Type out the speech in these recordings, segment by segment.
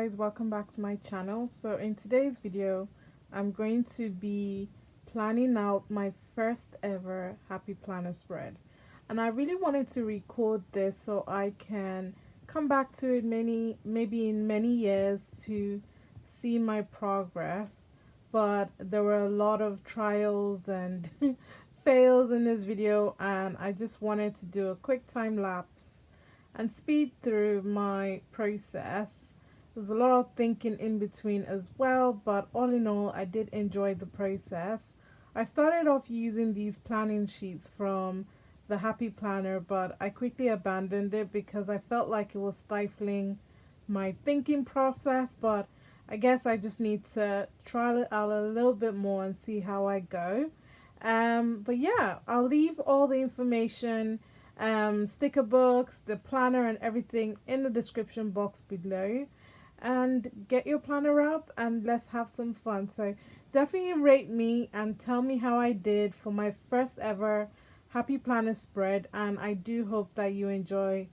guys, welcome back to my channel. So in today's video I'm going to be planning out my first ever Happy Planner spread, and I really wanted to record this so I can come back to it maybe in many years to see my progress. But there were a lot of trials and fails in this video, and I just wanted to do a quick time lapse and speed through my process. There's a lot of thinking in between as well, but all in all, I did enjoy the process. I started off using these planning sheets from the Happy Planner, but I quickly abandoned it because I felt like it was stifling my thinking process. But I guess I just need to try it out a little bit more and see how I go. But yeah, I'll leave all the information, sticker books, the planner and everything in the description box below, and get your planner out and let's have some fun. So definitely rate me and tell me how I did for my first ever Happy Planner spread, and I do hope that you enjoy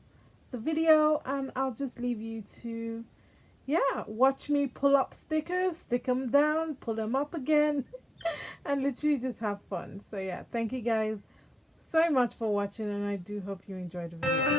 the video, and I'll just leave you to watch me pull up stickers, stick them down, pull them up again and literally just have fun. So yeah, thank you guys so much for watching, and I do hope you enjoyed the video.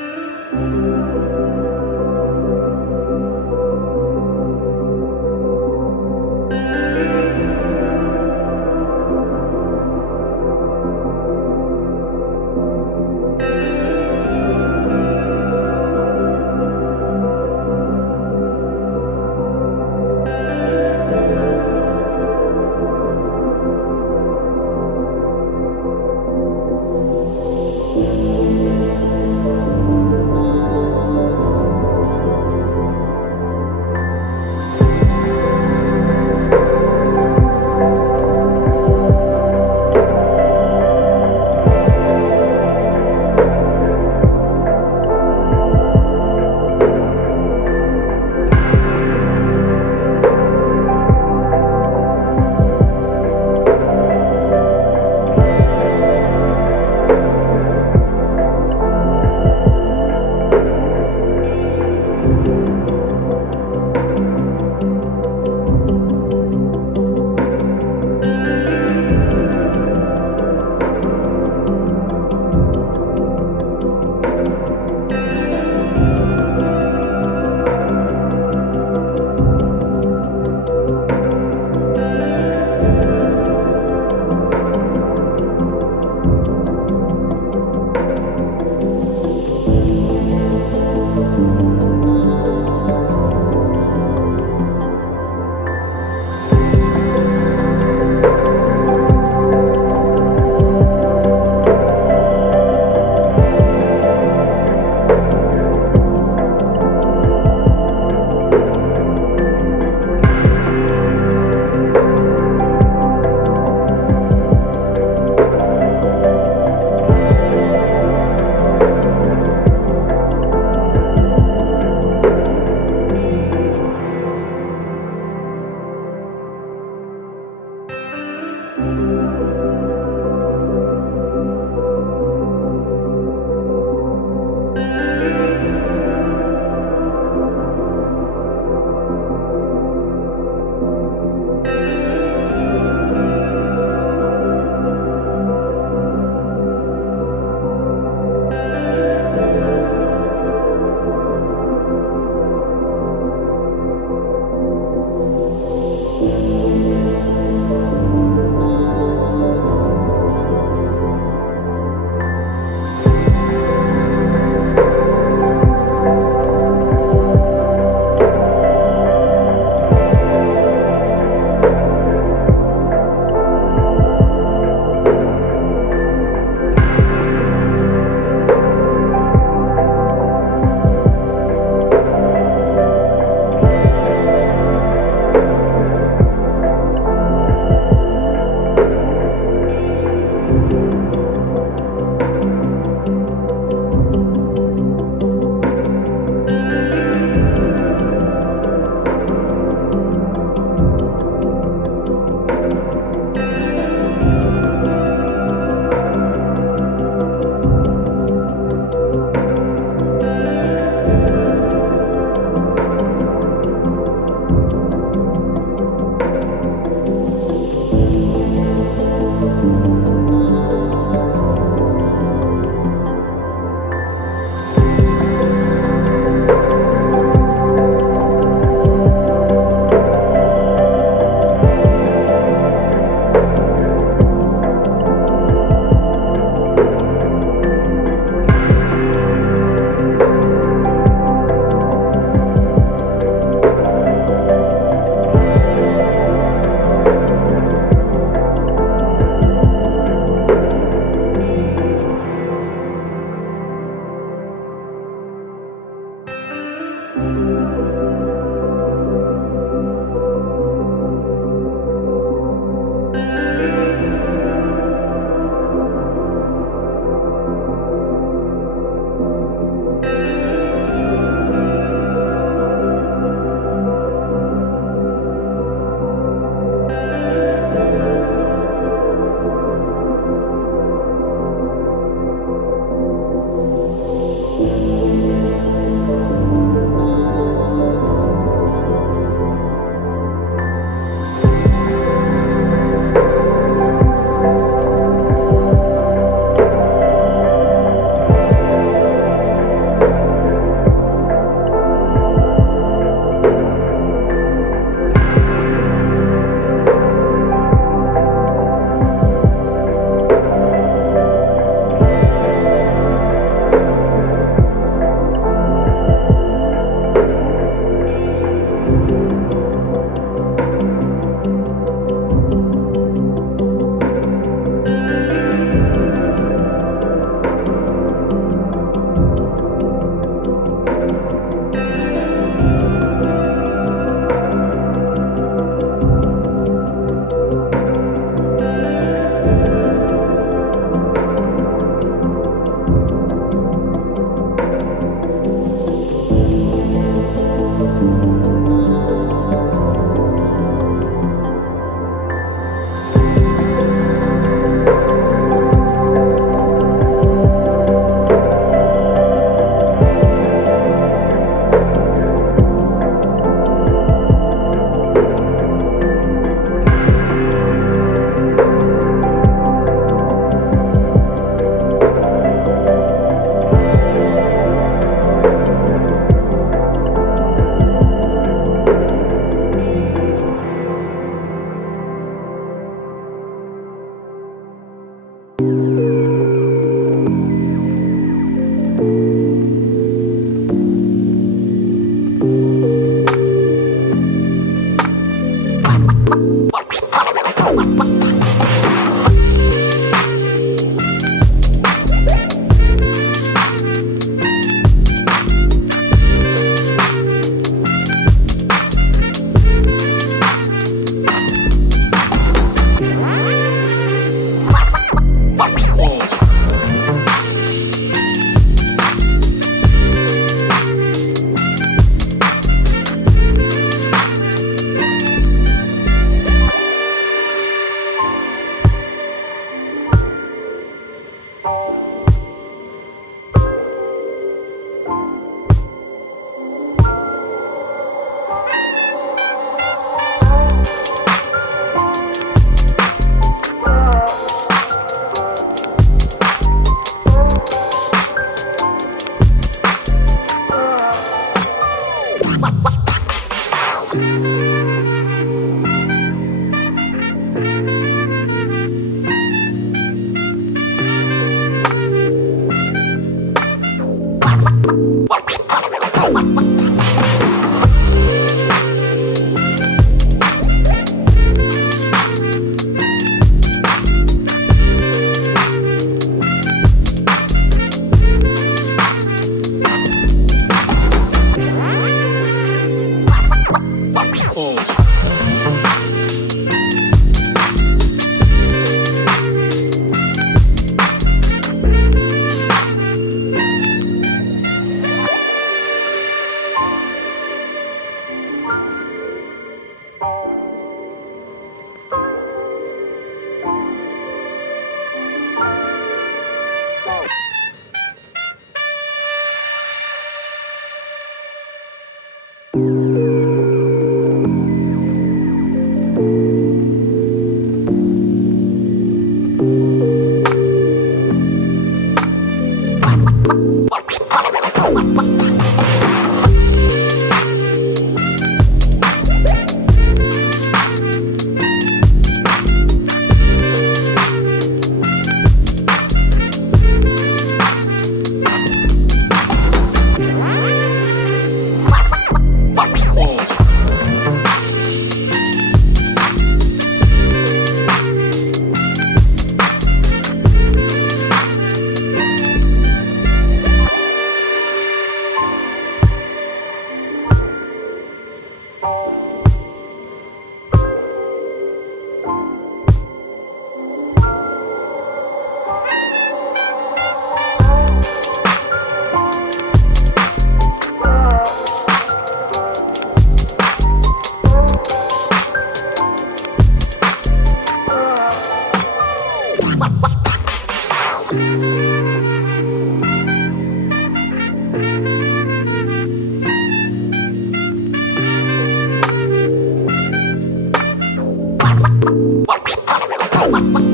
What?